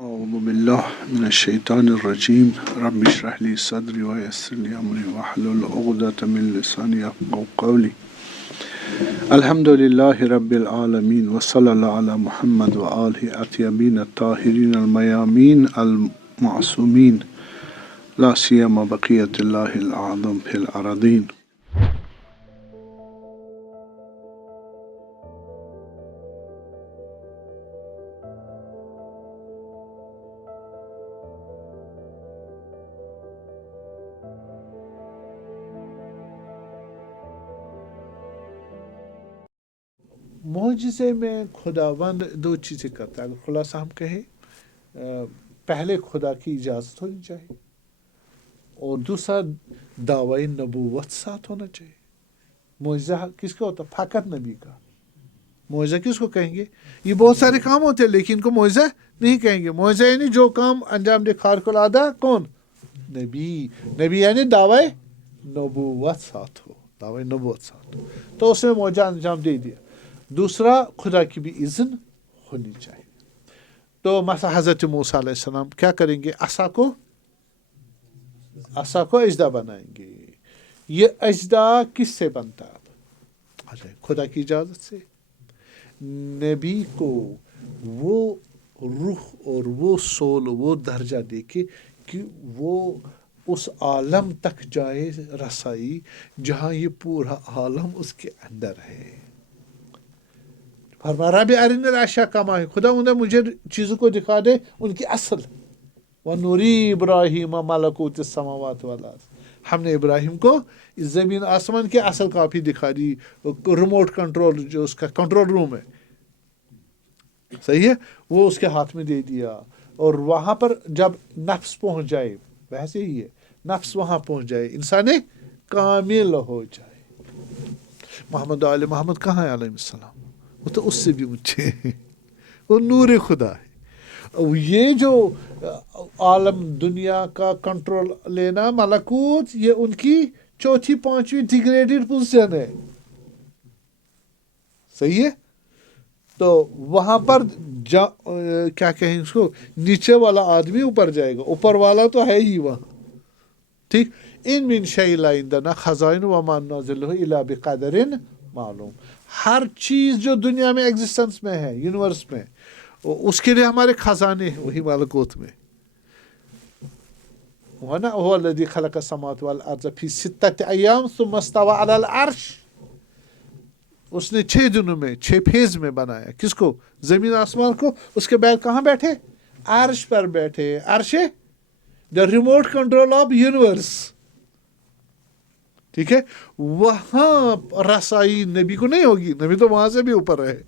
أعوذ بالله من الشيطان الرجيم رب اشرح لي صدري ويسر لي أمري واحلل عقدة من لساني يفقهوا قولي الحمد لله رب العالمين وصلى الله على محمد وآله الطيبين الطاهرين الميامين المعصومين لا سيما بقية الله الأعظم في الأراضين. معجزے میں خداوند دو چیزیں کرتا ہے. اگر خلاصہ ہم کہیں پہلے خدا کی اجازت ہونی چاہیے اور دوسرا دعوی نبوت ساتھ ہونا چاہیے. معجزہ کس کا ہوتا ہے؟ فقط نبی کا. معجزہ کس کو کہیں گے؟ یہ بہت سارے کام ہوتے ہیں لیکن ان کو معجزہ نہیں کہیں گے. معجزہ یعنی جو کام انجام دے خارق العادہ کون؟ نبی. نبی یعنی دعوی نبوت ساتھ ہو. دعوی نبوت ساتھ ہو تو اس نے معجزہ انجام دے دیا. دوسرا خدا کی بھی اذن ہونی چاہیے. تو مثلا حضرت موسیٰ علیہ السلام کیا کریں گے؟ عصا کو اژدہا بنائیں گے. یہ اژدہا کس سے بنتا ہے؟ خدا کی اجازت سے. نبی کو وہ روح اور وہ سول وہ درجہ دے کے کہ وہ اس عالم تک جائے رسائی جہاں یہ پورا عالم اس کے اندر ہے. رب ارنی الاشیاء کما ہے. خدا انہیں مجھے چیزوں کو دکھا دے ان کی اصل. وَنُرِي إِبْرَاهِيمَ مَلَكُوتِ السَّمَاوَاتِ وَالْأَرْضِ. ہم نے ابراہیم کو اس زمین آسمان کے اصل کاپی دکھا دی. ریموٹ کنٹرول جو اس کا کنٹرول روم ہے صحیح ہے وہ اس کے ہاتھ میں دے دیا. اور وہاں پر جب نفس پہنچ جائے ویسے ہی ہے نفس وہاں پہنچ جائے انسان کامل ہو جائے. محمد علیہ محمد کہاں ہے علیہ السلام؟ وہ تو اس سے بھی اونچے ہیں. وہ نور خدا ہے. یہ جو عالم دنیا کا کنٹرول لینا ملکوت یہ ان کی چوتھی پانچویں ڈیگریڈڈ پوزیشن ہے. صحیح ہے. تو وہاں پر کیا کہیں اس کو نیچے والا آدمی اوپر جائے گا. اوپر والا تو ہے ہی وہاں. ٹھیک. ان من شیء لا عندنا خزائن وما ننزله الا بقدر معلوم. ہر چیز جو دنیا میں ایگزسٹنس میں ہے یونیورس میں اس کے لیے ہمارے خزانے ہیں وہی ملکوت میں. هو الذي خلق السماوات والارض في 6 ايام ثم استوى على العرش. اس نے 6 دنوں میں 6 فیز میں بنایا. کس کو؟ زمین آسمان کو. اس کے بعد کہاں بیٹھے؟ عرش پر بیٹھے. عرش the remote control of universe. ٹھیک ہے. وہاں رسائی نبی کو نہیں ہوگی. نبی تو وہاں سے بھی اوپر ہے.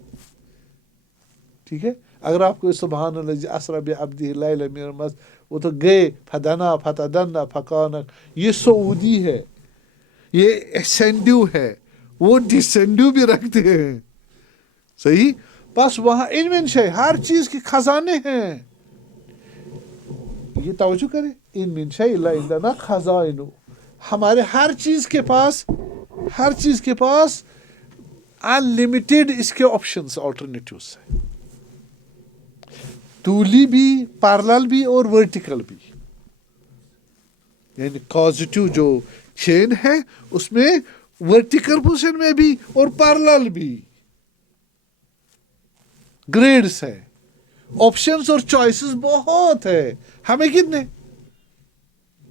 ٹھیک ہے. اگر آپ کو سبحان الذی اسری بعبدہ لیلا من المسجد وہ تو گئے فدنا فتدنا فکان. یہ سعودی ہے یہ اسینڈو ہے وہ ڈسینڈو بھی رکھتے ہیں. صحیح. بس وہاں ان من شے ہر چیز کے خزانے ہیں. یہ توجہ کریں. ان من شے لا عندنا خزائن. ہمارے ہر چیز کے پاس انلمیٹڈ اس کے آپشنس آلٹرنیٹیوز ہیں. طولی بھی پیرالل بھی اور ورٹیکل بھی. یعنی کازیٹیو جو چین ہے اس میں ورٹیکل پوزیشن میں بھی اور پیرالل بھی گریڈز ہے. آپشنز اور چوائسز بہت ہے. ہمیں کتنے؟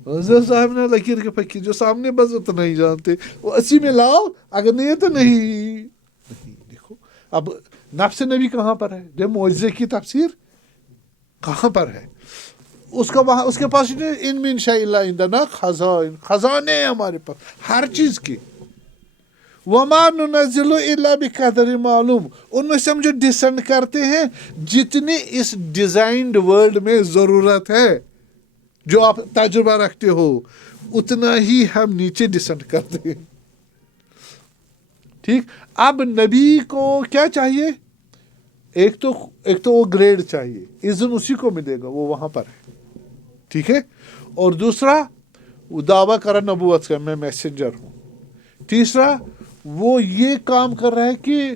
حضرت صاحب نے لکیر کے پکی جو سامنے بس اتنا ہی جانتے. وہ 80 میں لاؤ اگر نہیں ہے تو نہیں. دیکھو اب نفس نبی کہاں پر ہے؟ جو معجزے کی تفسیر کہاں پر ہے؟ اس کا وہاں اس کے پاس ان من شیء الا عندنا خزائن. خزانے ہیں ہمارے پاس ہر چیز کی. وما ننزل الا بقدر معلوم. ان میں سے ہم جو ڈسینڈ کرتے ہیں جتنی اس ڈیزائنڈ ورلڈ میں ضرورت ہے جو آپ تجربہ رکھتے ہو اتنا ہی ہم نیچے ڈسینڈ کرتے ہیں. ٹھیک. اب نبی کو کیا چاہیے؟ ایک تو وہ گریڈ چاہیے. اذن اسی کو ملے گا وہ وہاں پر ہے. ٹھیک ہے. اور دوسرا وہ دعویٰ کرا نبوت کا میں میسنجر ہوں. تیسرا وہ یہ کام کر رہا ہے کہ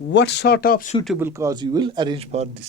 what sort of suitable cause you will arrange for this,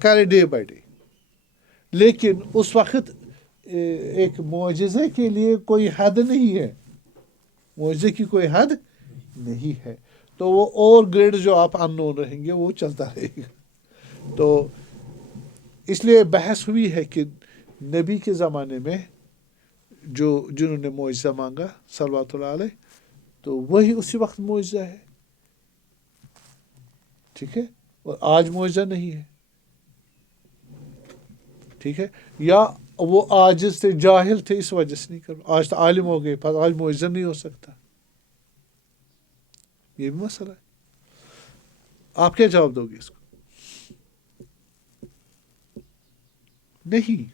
کرے ڈے بائی ڈے. لیکن اس وقت ایک معجزے کے لیے کوئی حد نہیں ہے, معجزے کی کوئی حد نہیں ہے. تو وہ اور گریڈ جو آپ ان نون رہیں گے وہ چلتا رہے گا. تو اس لیے بحث ہوئی ہے کہ نبی کے زمانے میں جنہوں نے معجزہ مانگا صلوات اللہ علیہ, تو وہی اسی وقت معجزہ ہے, ٹھیک ہے, اور آج معجزہ نہیں ہے, ٹھیک ہے. یا وہ عاجز تھے, جاہل تھے, اس وجہ سے نہیں کر, آج تو عالم ہو گئے, پر آج معجزہ نہیں ہو سکتا. یہ بھی مسئلہ ہے. آپ کیا جواب دو گے اس کو؟ نہیں,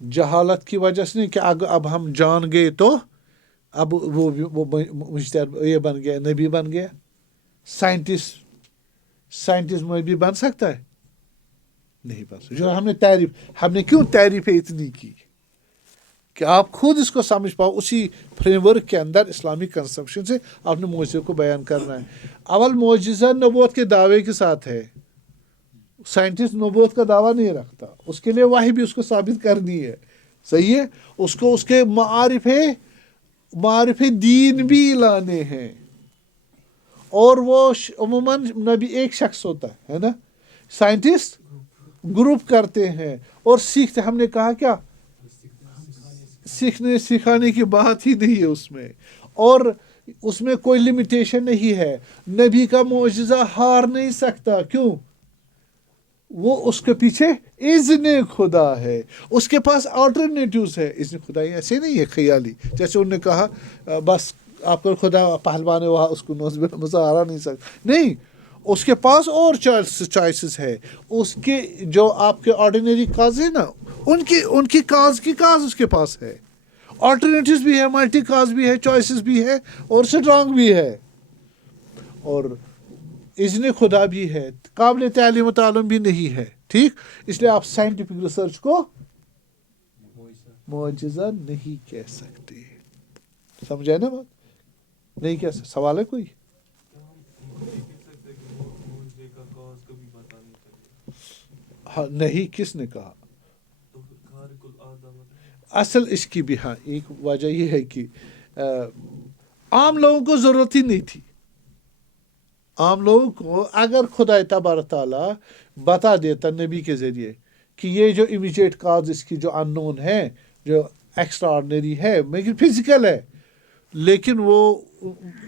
جہالت کی وجہ سے نہیں کہ اب ہم جان گئے تو اب وہ مجتہد یہ بن گیا, نبی بن گیا. سائنٹسٹ میں بھی بن سکتا ہے؟ نہیں بن سکتا. جو ہم نے کیوں تعریفیں اتنی کی کہ آپ خود اس کو سمجھ پاؤ. اسی فریم ورک کے اندر اسلامی کنسپشن سے آپ نے معجزے کو بیان کرنا ہے. اول معجزہ نبوت کے دعوے کے ساتھ ہے. سائنٹسٹ نبوت کا دعویٰ نہیں رکھتا, اس کے لیے وحی بھی اس کو ثابت کرنی ہے, صحیح ہے. اس کو اس کے معارف دین بھی لانے ہیں. اور وہ عموماً نبی ایک شخص ہوتا ہے نا, سائنٹسٹ گروپ کرتے ہیں اور سیکھتے. ہم نے کہا کیا سیکھنے سکھانے کی بات ہی نہیں ہے اس میں, اور اس میں کوئی لمیٹیشن نہیں ہے. نبی کا معجزہ ہار نہیں سکتا. کیوں؟ وہ اس کے پیچھے اذن خدا ہے, اس کے پاس آلٹرنیٹیوز ہے. اذن خدا ایسے نہیں ہے خیالی, جیسے انہوں نے کہا بس آپ کو خدا پہلوان ہے وہاں اس کو مزہ ہرا نہیں سکتا. نہیں, اس کے پاس اور چوائسز ہے. اس کے جو آپ کے آرڈینری کاز ہے نا, ان کی کاز اس کے پاس ہے. آلٹرنیٹیوز بھی ہے, ملٹی کاز بھی ہے, چوائسز بھی ہے, اور اسٹرانگ بھی ہے, اور اذن خدا بھی ہے. قابل تعلیم و تعلم بھی نہیں ہے, ٹھیک. اس لیے آپ سائنٹیفک ریسرچ کو معجزہ نہیں کہہ سکتے. سمجھائے نا بات؟ نہیں کہہ سکتے. سوال ہے کوئی؟ ہاں نہیں, کس نے کہا؟ اصل اس کی بھی ہاں ایک وجہ یہ ہے کہ عام لوگوں کو ضرورت ہی نہیں تھی. عام لوگوں کو اگر خدا تبارک تعالیٰ بتا دیتا نبی کے ذریعے کہ یہ جو امیجیٹ کاز اس کی جو ان نون ہے, جو ایکسٹرا آرڈنری ہے, لیکن فزیکل ہے, لیکن وہ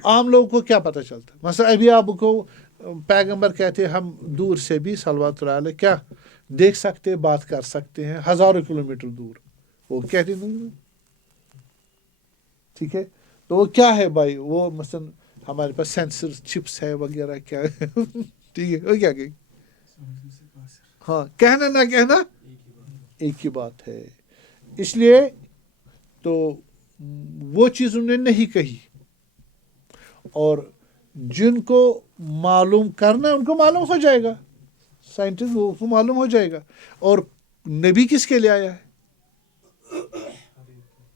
عام لوگوں کو کیا پتہ چلتا. مثلا ابھی آپ کو پیغمبر کہتے ہیں ہم دور سے بھی صلوات اللہ علیہ کیا دیکھ سکتے, بات کر سکتے ہیں ہزاروں کلومیٹر دور. وہ کہتے نہیں, ٹھیک ہے. تو وہ کیا ہے بھائی, وہ مثلا ہمارے پاس سینسر چپس ہے وغیرہ کیا ہے, ٹھیک ہے. وہ کیا کہ ہاں کہنا نہ کہنا ایک ہی بات ہے. اس لیے تو وہ چیز انہوں نے نہیں کہی, اور جن کو معلوم کرنا ان کو معلوم ہو جائے گا. سائنٹسٹ وہ کو معلوم ہو جائے گا. اور نبی کس کے لیے آیا ہے؟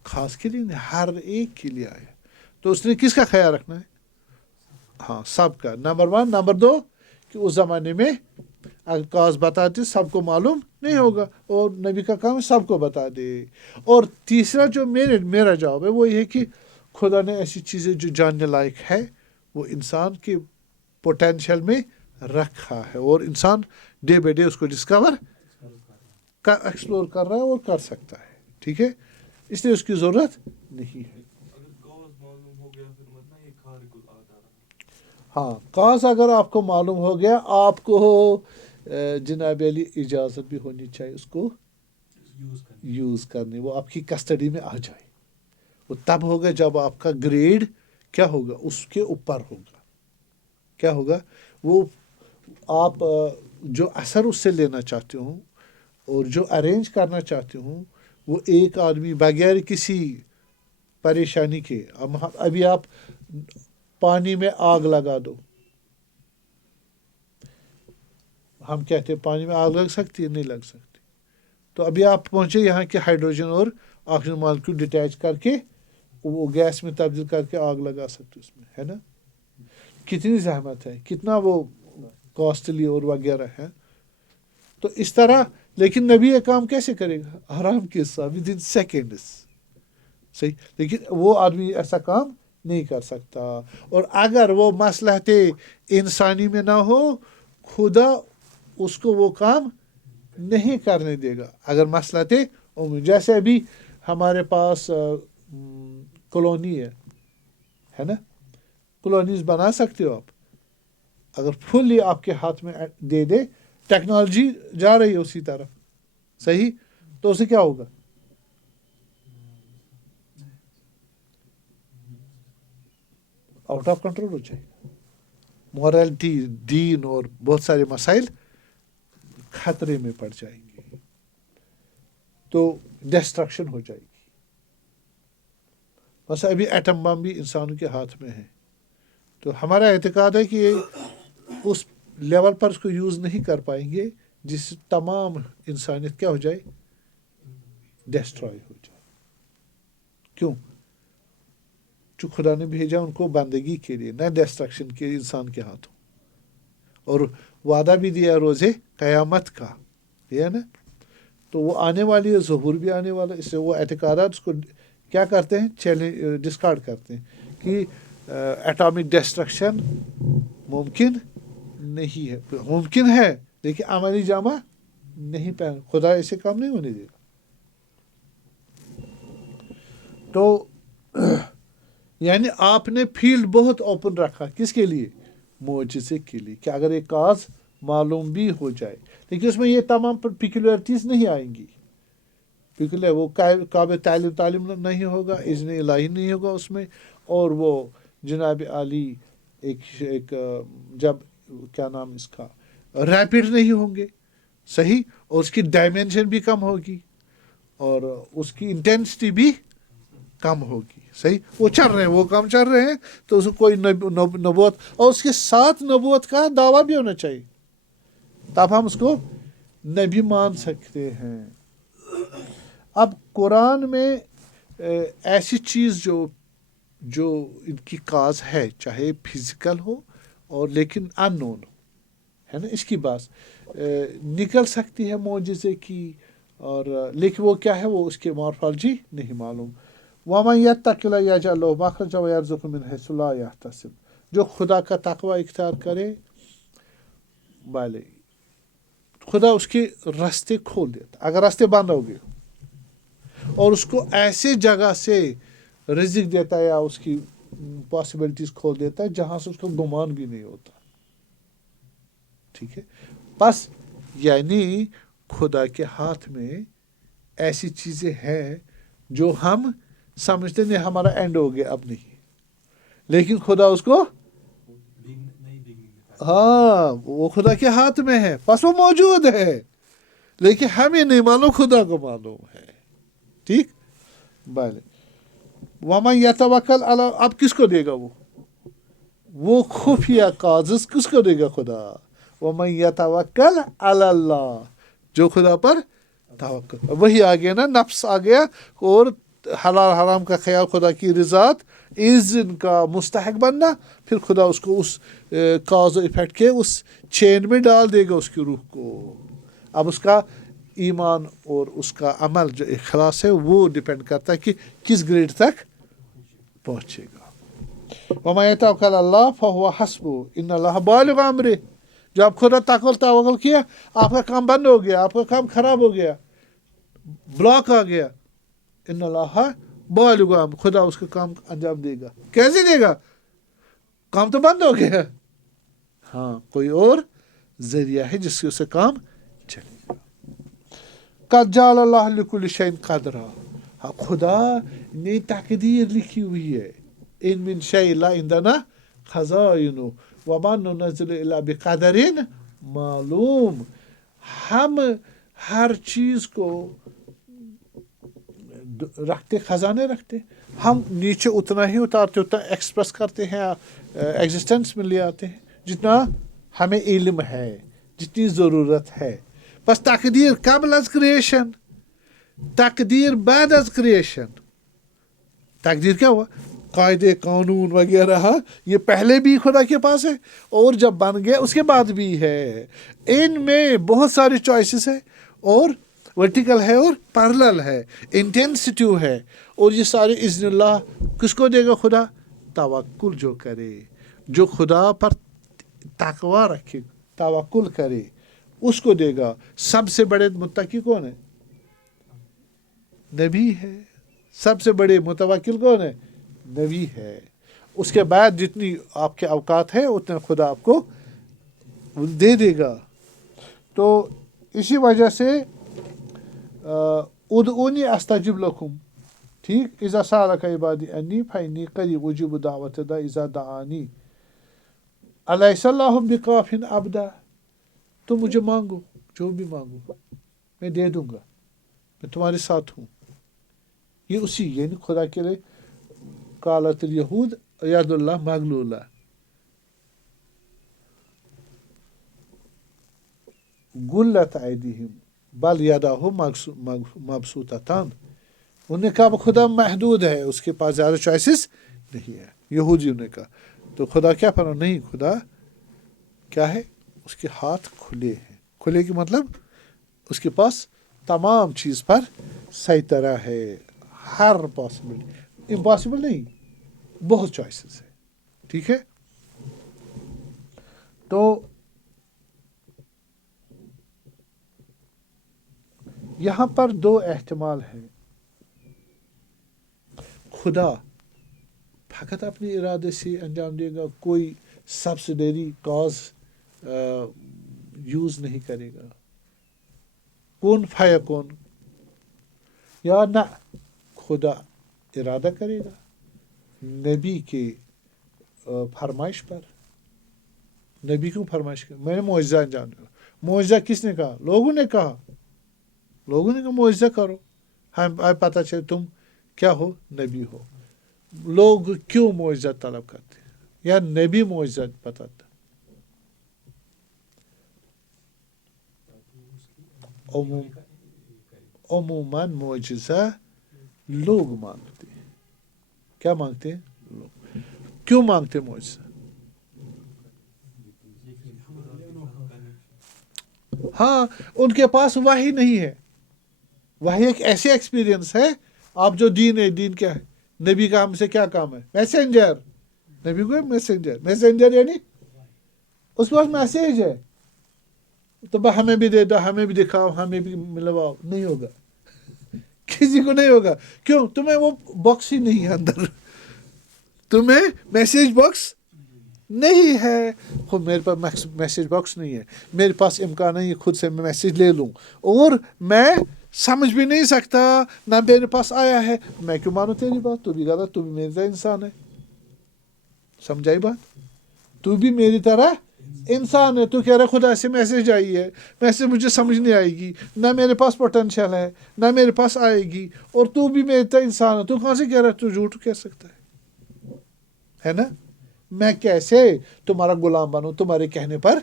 خاص کے لیے نہیں, ہر ایک کے لیے آیا. تو اس نے کس کا خیال رکھنا ہے؟ ہاں سب کا. نمبر 1. نمبر 2 کہ اس زمانے میں اگر کاز بتاتے سب کو معلوم نہیں ہوگا, اور نبی کا کام سب کو بتا دے. اور تیسرا جو میرا جواب ہے وہ یہ ہے کہ خدا نے ایسی چیزیں جو جاننے لائق ہے وہ انسان کے پوٹینشیل میں رکھا ہے, اور انسان ڈے بائی ڈے اس کو ڈسکور ایکسپلور کر رہا ہے اور کر سکتا ہے, ٹھیک ہے. اس لیے اس کی ضرورت نہیں ہے. ہاں کاز اگر آپ کو معلوم ہو گیا, آپ کو جناب علی اجازت بھی ہونی چاہیے اس کو یوز کرنے. وہ آپ کی کسٹڈی میں آ جائے. وہ تب ہوگا جب آپ کا گریڈ کیا ہوگا, اس کے اوپر ہوگا. کیا ہوگا؟ وہ آپ جو اثر اس سے لینا چاہتے ہوں اور جو ارینج کرنا چاہتے ہوں وہ ایک آدمی بغیر کسی پریشانی کے. ابھی آپ پانی میں آگ لگا دو, ہم کہتے ہیں پانی میں آگ لگ سکتی ہے؟ نہیں لگ سکتی. تو ابھی آپ پہنچے یہاں کے ہائیڈروجن اور آکسیجن مالیکول ڈیٹیچ کر کے وہ گیس میں تبدیل کر کے آگ لگا سکتے اس میں, ہے نا. کتنی زحمت ہے, کتنا وہ کاسٹلی اور وغیرہ ہے. تو اس طرح لیکن نبی یہ کام کیسے کرے گا؟ آرام کے ساتھ ود ان سیکنڈس. صحیح. لیکن وہ آدمی ایسا کام نہیں کر سکتا. اور اگر وہ مصلحت انسانی میں نہ ہو خدا اس کو وہ کام نہیں کرنے دے گا. اگر مصلحت جیسے ابھی ہمارے پاس کالونی ہے نا، کالونیز بنا سکتے ہو آپ. اگر فلی آپ کے ہاتھ میں دے دے، ٹیکنالوجی جا رہی ہے اسی طرف، صحیح، تو اسے کیا ہوگا؟ آؤٹ آف کنٹرول ہو جائے گا. مورالٹی، دین اور بہت سارے مسائل خطرے میں پڑ جائیں گے، تو ڈسٹرکشن ہو جائے گی. بس ابھی ایٹم بم بھی انسانوں کے ہاتھ میں ہے، تو ہمارا اعتقاد ہے کہ اس لیول پر اس کو یوز نہیں کر پائیں گے جس سے تمام انسانیت کیا ہو جائے؟ ڈسٹرائے ہو جائے. کیوں؟ جو خدا نے بھیجا ان کو بندگی کے لیے، نہ ڈسٹرکشن کے لیے انسان کے ہاتھوں. اور وعدہ بھی دیا روزے قیامت کا، یہ نا، تو وہ آنے والی ہے، ظہور بھی آنے والا. اس سے وہ اعتقادات اس کو کیا کرتے ہیں؟ چیلنج ڈسکارڈ کرتے ہیں کہ ایٹامک ڈسٹرکشن ممکن نہیں ہے. ممکن ہے لیکن عملی جامہ نہیں پہن، خدا ایسے کام نہیں ہونے دے گا. تو یعنی آپ نے فیلڈ بہت اوپن رکھا، کس کے لیے؟ معجزے کے لیے، کہ اگر ایک کاز معلوم بھی ہو جائے لیکن اس میں یہ تمام پیکولیرٹیز نہیں آئیں گی. پیکولر وہ قابل تعلیم نہیں ہوگا، اذن الہی نہیں ہوگا اس میں، اور وہ جناب عالی ایک جب کیا نام اس کا ریپڈ نہیں ہوں گے، صحیح، اور اس کی ڈائمینشن بھی کم ہوگی اور اس کی انٹینسٹی بھی کم ہوگی. صحیح. وہ چل رہے ہیں، وہ کام چل رہے ہیں، تو اس کو کوئی نبوت، اور اس کے ساتھ نبوت کا دعویٰ بھی ہونا چاہیے، تب ہم اس کو نبی مان سکتے ہیں. اب قرآن میں ایسی چیز جو ان کی کاز ہے، چاہے فزیکل ہو اور لیکن ان نون ہے نا، اس کی بات نکل سکتی ہے معجزے کی، اور لیکن وہ کیا ہے، وہ اس کی مورفالوجی نہیں معلوم. وَمَن يَتَّقِ اللَّهَ يَجْعَل لَهُ مَخْرَجًا وَيَرْزُقْهُ مِنْ حَيْثُ لَا يَحْتَسِبُ. جو خدا کا تقوی اختیار کرے، بھلے خدا اس کے راستے کھول دیتا. اگر راستے بند ہو گئے اور اس کو ایسے جگہ سے رزق دیتا ہے یا اس کی پاسبلٹیز کھول دیتا ہے جہاں سے اس کو گمان بھی نہیں ہوتا. ٹھیک ہے. بس یعنی خدا کے ہاتھ میں ایسی چیزیں ہیں جو ہم سمجھتے نہیں ہمارا اینڈ ہو گیا اب نہیں، لیکن خدا اس کو، ہاں، وہ خدا کے ہاتھ میں ہے، بس وہ موجود ہے لیکن ہمیں نہیں معلوم، خدا کو معلوم ہے. ٹھیک. بھلے وَمَن يَتَوَكَّلْ عَلَى، اب کس کو دے گا وہ خفیہ کازز کس کو دے گا خدا؟ وَمَن يَتَوَكَّلْ عَلَى اللَّهِ، جو خدا پر توکل، وہی آ گیا نا، نفس آ گیا، اور حلال حرام کا خیال، خدا کی رضات، اذن کا مستحق بننا، پھر خدا اس کو اس کاز و افیکٹ کے اس چین میں ڈال دے گا اس کی روح کو. اب اس کا ایمان اور اس کا عمل جو اخلاص ہے وہ ڈیپینڈ کرتا ہے کہ کس گریڈ تک پہنچے گا. وَمَن يَتَوَكَّلْ عَلَى اللَّهِ فَهُوَ حَسْبُهُ إِنَّ اللَّهَ بَالِغُ أَمْرِهِ. جب خدا توکل کیا، آپ کا کام بند ہو گیا، آپ کا کام خراب ہو گیا، بلاک آ گیا، ان اللہ بالغ امرہ، خدا اس کا کام انجام دے گا. کیسے دے گا؟ کام تو بند ہو گیا، ہاں، کوئی اور ذریعہ ہے جس سے اسے کام چلے گا. قد جعل اللہ لکل شیء قدرا، خدا نے تقدیر لکھی ہوئی ہے. ان من شیء لا عندنا خزائن وما ننزل الا بقدر معلوم. ہم ہر چیز کو رکھتے، خزانے رکھتے، ہم نیچے اتنا ہی اتارتے، اتنا ایکسپریس کرتے ہیں، ایگزسٹنس میں لے آتے ہیں جتنا ہمیں علم ہے، جتنی ضرورت ہے. بس تقدیر قبل از کریشن، تقدیر بعد از کریشن. تقدیر کیا ہوا؟ قاعدے قانون وغیرہ یہ پہلے بھی خدا کے پاس ہے اور جب بن گیا اس کے بعد بھی ہے. ان میں بہت ساری چوائسیز ہے اور ورٹیکل ہے اور پیرلل ہے, انٹینسٹیو ہے, اور یہ سارے اذن اللہ کس کو دے گا خدا؟ توکل جو کرے, جو خدا پر تقوی رکھے, توکل کرے, اس کو دے گا. سب سے بڑے متقی کون ہے؟ نبی ہے. سب سے بڑے متوکل کون ہے؟ نبی ہے. اس کے بعد جتنی آپ کے اوقات ہے اتنا خدا آپ کو دے دے گا. تو اسی وجہ سے ادعونی استجب لکم, ٹھیک, اذا سالک عبادی انی فانی قریب اجیب دعوت دا اذا دعانی الیس اللہ بکاف عبدا. تم مجھے مانگو, جو بھی مانگو میں دے دوں گا, میں تمہارے ساتھ ہوں. یہ اسی یعنی خدا کے لیے قالت الیہود ید اللہ مغلولہ, غلت ایدیہم بل یداہ مبسوطتان. انہوں نے کہا خدا محدود ہے, اس کے پاس زیادہ چوائسز نہیں ہے. یہودیوں نے کہا تو خدا کیا فرما, نہیں, خدا کیا ہے, اس کے ہاتھ کھلے ہیں. کھلے کی مطلب اس کے پاس تمام چیز پر سیطرہ ہے, ہر پاسبل, امپاسبل نہیں, بہت چوائسز ہے. ٹھیک ہے, تو یہاں پر دو احتمال ہیں. خدا فقط اپنے ارادے سے انجام دے گا, کوئی سبسڈری کاز یوز نہیں کرے گا, کون فیکون, یا نہ خدا ارادہ کرے گا نبی کے فرمائش پر. نبی کیوں فرمائش کر, میں نے معجزہ انجام دیا. معجزہ کس نے کہا؟ لوگوں نے کہا, لوگوں نے کہا معجزہ کرو, ہمیں پتہ چلے تم کیا ہو, نبی ہو. لوگ کیوں معجزہ طلب کرتے ہیں, یا نبی معجزہ بتاتا؟ عموماً معجزہ لوگ مانگتے ہیں. کیا مانگتے ہیں لوگ؟ کیوں مانگتے معجزہ؟ ہاں, ان کے پاس وحی نہیں ہے. وحی ایک ایسی ایکسپیرینس ہے. آپ جو دین ہے, دین کیا ہے؟ نبی کا ہم سے کیا کام ہے؟ میسنجر. نبی کو میسنجر, میسنجر یعنی اس کے پاس میسیج ہے. تو ہمیں بھی دے دو, ہمیں بھی دکھاؤ, ہمیں بھی ملواؤ. نہیں ہوگا, کسی کو نہیں ہوگا. کیوں؟ تمہیں وہ باکس ہی نہیں ہے اندر, تمہیں میسیج باکس نہیں ہے. خود میرے پاس میسیج باکس نہیں ہے, میرے پاس امکان نہیں ہے خود سے میں میسیج لے لوں, اور میں سمجھ بھی نہیں سکتا, نہ میرے پاس آیا ہے. میں کیوں مانوں تیری بات؟ تو بھی غلط, تو بھی میری طرح انسان ہے. سمجھائی بات؟ تو بھی میری طرح انسان ہے. تو کہہ رہا خدا سے میسیج آئی ہے, میسیج مجھے سمجھ نہیں آئے گی, نہ میرے پاس پوٹینشیل ہے, نہ میرے پاس آئے گی, اور تو بھی میری طرح انسان ہے. تو کہاں سے کہہ رہا ہے؟ تو جھوٹ کہہ سکتا ہے نا. میں کیسے تمہارا غلام بنوں, تمہارے کہنے پر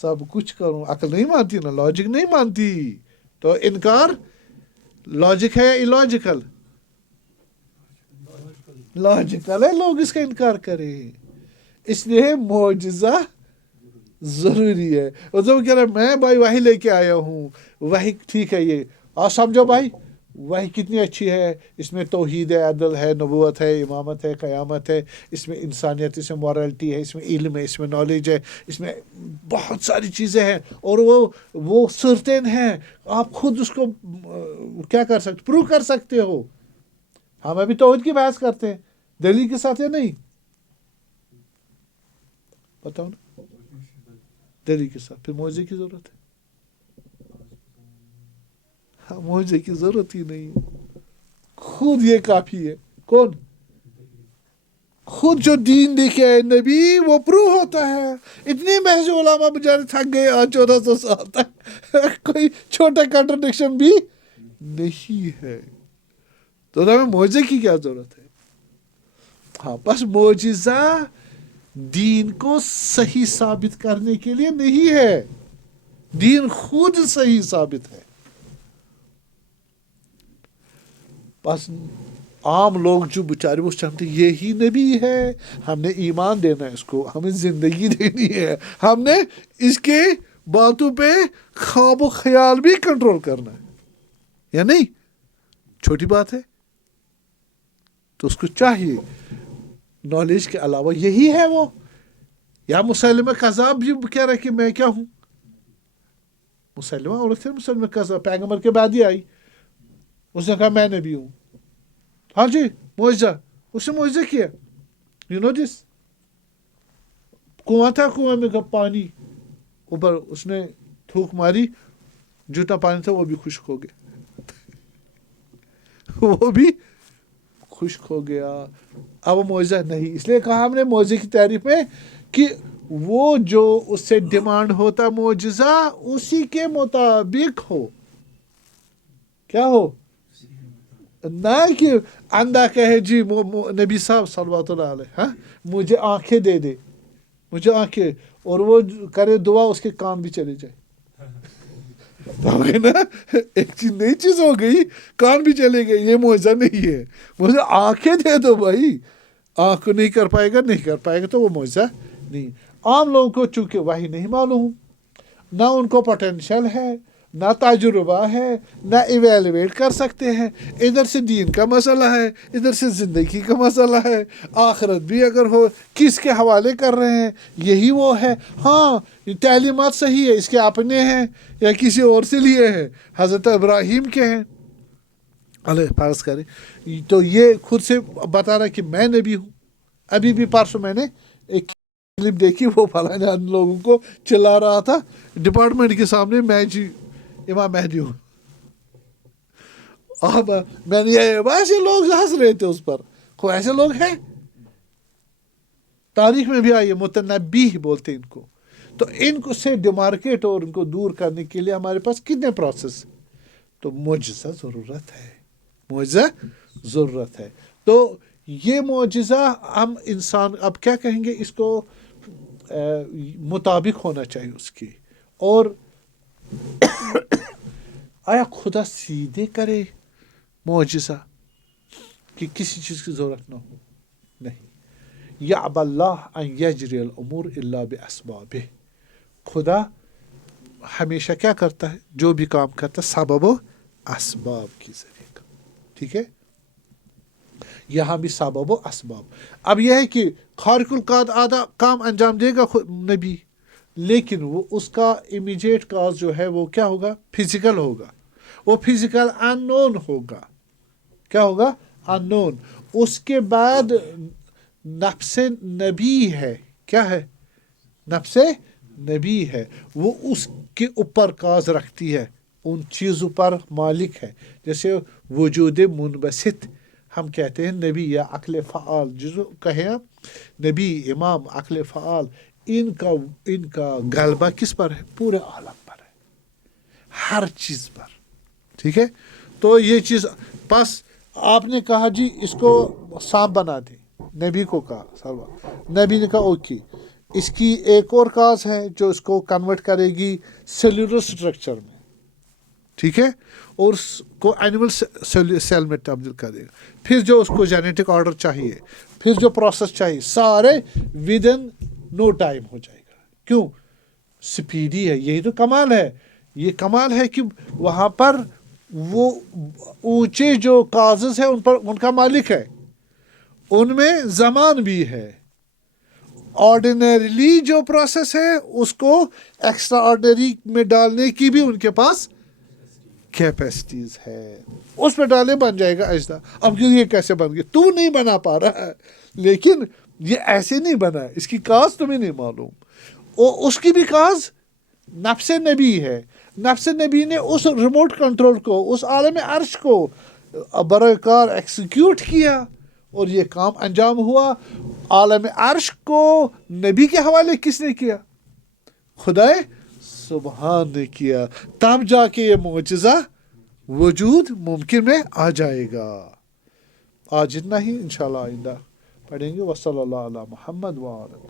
سب کچھ کروں؟ عقل نہیں مانتی, نا لاجک نہیں مانتی. تو انکار لاجک ہے یا ایلاجیکل؟ لاجیکل ہے, لوگ اس کا انکار کریں. اس لیے معجزہ ضروری ہے. اور جب کہہ رہا ہے میں بھائی وحی لے کے آیا ہوں, وحی ٹھیک ہے, یہ آپ سمجھو بھائی وحی کتنی اچھی ہے. اس میں توحید ہے, عدل ہے, نبوت ہے, امامت ہے, قیامت ہے, اس میں انسانیت, اس میں مورالٹی ہے, اس میں علم ہے, اس میں نالج ہے, اس میں بہت ساری چیزیں ہیں. اور وہ سرٹن ہیں, آپ خود اس کو کیا کر سکتے, پروو کر سکتے ہو. ہم ابھی توحید کی بحث کرتے ہیں, دلیل کے ساتھ یا نہیں؟ بتاؤ نا, دلیل کے ساتھ. پھر معجزے کی ضرورت ہے؟ معجزے کی ضرورت ہی نہیں, خود یہ کافی ہے. کون؟ خود جو دین دیکھے ہے نبی, وہ پروو ہوتا ہے. اتنے بحث علماء بچارے تھک گئے آج 1400 سال تک, کوئی چھوٹا کنٹرڈکشن بھی نہیں ہے. تو ہمیں معجزے کی کیا ضرورت ہے؟ ہاں, بس معجزہ دین کو صحیح ثابت کرنے کے لیے نہیں ہے, دین خود صحیح ثابت ہے. بس عام لوگ جو بیچارے وہ سمجھتے یہی نبی ہے, ہم نے ایمان دینا ہے اس کو, ہمیں زندگی دینی ہے, ہم نے اس کے باتوں پہ خواب و خیال بھی کنٹرول کرنا ہے, یا نہیں؟ چھوٹی بات ہے. تو اس کو چاہیے نالج کے علاوہ یہی ہے وہ. یا مسلمہ کذاب بھی کہہ رہا ہے کہ میں کیا ہوں, مسلمہ عورت ہے, مسلمہ کذاب پیغمبر کے بعد ہی آئی, اس نے کہا میں نبی ہوں. ہاں جی معجزہ, اس نے معجزہ کیا. یو نو دس, کنواں تھا, کنویں میں پانی اوپر, اس نے تھوک ماری, جوتا پانی تھا وہ بھی خشک ہو گیا. وہ بھی خشک ہو گیا. اب معجزہ نہیں, اس لیے کہا ہم نے معجزے کی تعریف میں کہ وہ جو اس سے ڈیمانڈ ہوتا معجزہ اسی کے مطابق ہو. کیا ہو؟ نہ کہ اندھا کہے جی نبی صاحب صلوات اللہ علیہ, ہاں مجھے آنکھیں دے دے, مجھے آنکھیں, اور وہ کرے دعا اس کے کان بھی چلے جائے. نا ایک چیز نئی چیز ہو گئی, کان بھی چلے گئے, یہ معجزہ نہیں ہے. مجھے آنکھیں دے دو بھائی, آنکھ نہیں کر پائے گا تو وہ معجزہ نہیں. عام لوگوں کو چونکہ وہی نہیں معلوم, نہ ان کو پوٹینشیل ہے, نہ تجربہ ہے, نہ ایویلویٹ کر سکتے ہیں. ادھر سے دین کا مسئلہ ہے, ادھر سے زندگی کا مسئلہ ہے, آخرت بھی اگر ہو کس کے حوالے کر رہے ہیں, یہی وہ ہے. ہاں تعلیمات صحیح ہے, اس کے اپنے ہیں یا کسی اور سے لیے ہیں, حضرت ابراہیم کے ہیں علیہ فرض کریں, تو یہ خود سے بتا رہا کہ میں نبی ہوں. ابھی بھی پرسوں میں نے ایک کلپ دیکھی, وہ فلاں لوگوں کو چلا رہا تھا ڈپارٹمنٹ کے سامنے, میں جی امام مہدی ہوں. اب میں نے ایسے لوگ ہنس رہے تھے اس پر, کوئی ایسے لوگ ہیں تاریخ میں بھی آئیے, متنبی بولتے ان کو. تو ان کو سے ڈیمارکیٹ اور ان کو دور کرنے کے لیے ہمارے پاس کتنے پروسیس, تو معجزہ ضرورت ہے, معجزہ ضرورت ہے. تو یہ معجزہ ہم انسان اب کیا کہیں گے, اس کو مطابق ہونا چاہیے اس کی. اور آیا خدا سیدھے کرے معجزہ کہ کسی چیز کی ضرورت نہ ہو؟ نہیں. یعب اللہ ان یجری الامور الا باسبابہ. خدا ہمیشہ کیا کرتا ہے, جو بھی کام کرتا ہے سبب و اسباب کی ذریعے کا. ٹھیک ہے, یہاں بھی سبب و اسباب. اب یہ ہے کہ خارق القاد آدھا کام انجام دے گا نبی, لیکن وہ اس کا امیجیٹ کاز جو ہے وہ کیا ہوگا, فزیکل ہوگا. وہ فزیکل ان نون ہوگا. کیا ہوگا؟ ان نون. اس کے بعد نفس نبی ہے. کیا ہے؟ نفس نبی ہے, وہ اس کے اوپر کاز رکھتی ہے, ان چیزوں پر مالک ہے. جیسے وجود منبسط ہم کہتے ہیں نبی یا عقل فعال, جس کہیں آپ نبی, امام, عقل فعال, ان کا غلبہ کس پر ہے؟ پورے عالم پر ہے, ہر چیز پر. ٹھیک ہے, تو یہ چیز بس آپ نے کہا جی اس کو سانپ بنا دے, نبی کو کہا سروا, نبی نے کہا اوکے, اس کی ایک اور کاز ہے جو اس کو کنورٹ کرے گی سیلولر سٹرکچر میں. ٹھیک ہے, اور اس کو اینیمل سیل میں تبدیل کر دے گا. پھر جو اس کو جینیٹک آرڈر چاہیے, پھر جو پروسیس چاہیے, سارے ود ان نو ٹائم ہو جائے گا. کیوں؟ سپیڈی ہے. یہی تو کمال ہے. یہ کمال ہے کہ وہاں پر وہ اونچے جو کازز ہیں ان پر ان کا مالک ہے, ان میں زمان بھی ہے. آرڈینریلی جو پروسیس ہے اس کو ایکسٹرا آرڈینری میں ڈالنے کی بھی ان کے پاس کیپیسٹیز ہے. اس پہ ڈالے بن جائے گا اجزا. اب یہ کیسے بن گیا, تو نہیں بنا پا رہا ہے, لیکن یہ ایسے نہیں بنا, اس کی کاز تمہیں نہیں معلوم. اور اس کی بھی کاز نفس نبی ہے. نفس نبی نے اس ریموٹ کنٹرول کو, اس عالم عرش کو برائے کار ایکسیکیوٹ کیا, اور یہ کام انجام ہوا. عالم عرش کو نبی کے حوالے کس نے کیا؟ خدا سبحان نے کیا. تب جا کے یہ معجزہ وجود ممکن میں آ جائے گا. آج اتنا ہی, انشاءاللہ آئندہ پڑھیں گے. وصلی اللہ علی محمد وعلی